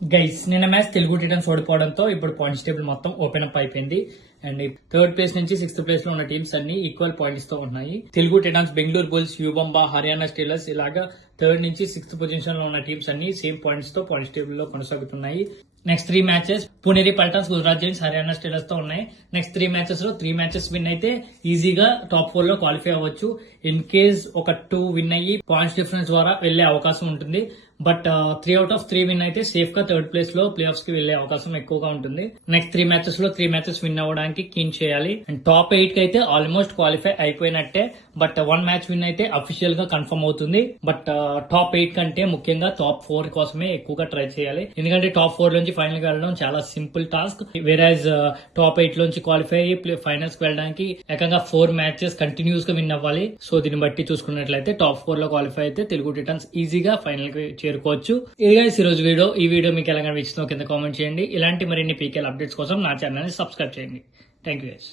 Guys నిన్న match Telugu titans ఓడిపోవడంతో ఇప్పుడు పాయింట్స్ టేబుల్ మొత్తం ఓపెన్ అప్ అయిపోయింది. అండ్ థర్డ్ ప్లేస్ నుంచి సిక్స్త్ ప్లేస్లో ఉన్న టీమ్స్ అన్ని ఈక్వల్ పాయింట్స్తో ఉన్నాయి. తెలుగు టైటన్స్ బెంగళూరు బుల్స్ యూబంబా హర్యానా స్టీలర్స్ ఇలాగా థర్డ్ నుంచి సిక్స్త్ పొజిషన్లో ఉన్న టీమ్స్ అన్ని సేమ్ పాయింట్స్తో పాయింట్స్ టేబుల్లో కొనసాగుతున్నాయి. Next three matches Puneri Paltans Gujarat giants Haryana స్టేటస్తో ఉన్నాయి. నెక్స్ట్ త్రీ మ్యాచెస్లో త్రీ మ్యాచెస్ విన్ అయితే ఈజీగా టాప్ ఫోర్లో క్వాలిఫై అవ్వచ్చు. ఇన్ కేస్ ఒక టూ విన్ అయ్యి పాయింట్స్ డిఫరెన్స్ ద్వారా వెళ్ళే అవకాశం ఉంటుంది. But three out of three win అయితే సేఫ్గా థర్డ్ ప్లేస్లో ప్లే ఆఫ్స్కి వెళ్ళే అవకాశం ఎక్కువగా ఉంటుంది. నెక్స్ట్ త్రీ మ్యాచెస్లో త్రీ మ్యాచెస్ విన్ అవ్వడానికి కీన్ చేయాలి. అండ్ టాప్ ఎయిట్కి అయితే ఆల్మోస్ట్ క్వాలిఫై అయిపోయినట్టే. బట్ వన్ మ్యాచ్ విన్ అయితే అఫీషియల్గా కన్ఫర్మ్ అవుతుంది. బట్ టాప్ ఎయిట్ కంటే ముఖ్యంగా టాప్ ఫోర్ కోసమే ఎక్కువగా ట్రై చేయాలి. ఎందుకంటే టాప్ ఫోర్ నుంచి ఫైనల్కి వెళ్ళడం చాలా సింపుల్ టాస్క్. వేరాజ్ టాప్ ఎయిట్ లోంచి క్వాలిఫై అయ్యి ఫైనల్స్కి వెళ్ళడానికి ఏకంగా ఫోర్ మ్యాచెస్ కంటిన్యూస్గా విన్ అవ్వాలి. సో దీన్ని బట్టి చూసుకున్నట్లయితే టాప్ ఫోర్లో క్వాలిఫై అయితే తెలుగు రిటర్న్స్ ఈజీగా ఫైనల్కి చేరుకోవచ్చు. ఇది guys ఈ రోజు వీడియో. ఈ వీడియో మీకు ఎలా కనిపించిందో కింద కామెంట్ చేయండి. ఇలాంటి మరిన్ని పీకేఎల్ అప్డేట్స్ కోసం నా ఛానల్ని సబ్స్క్రైబ్ చేయండి. Thank you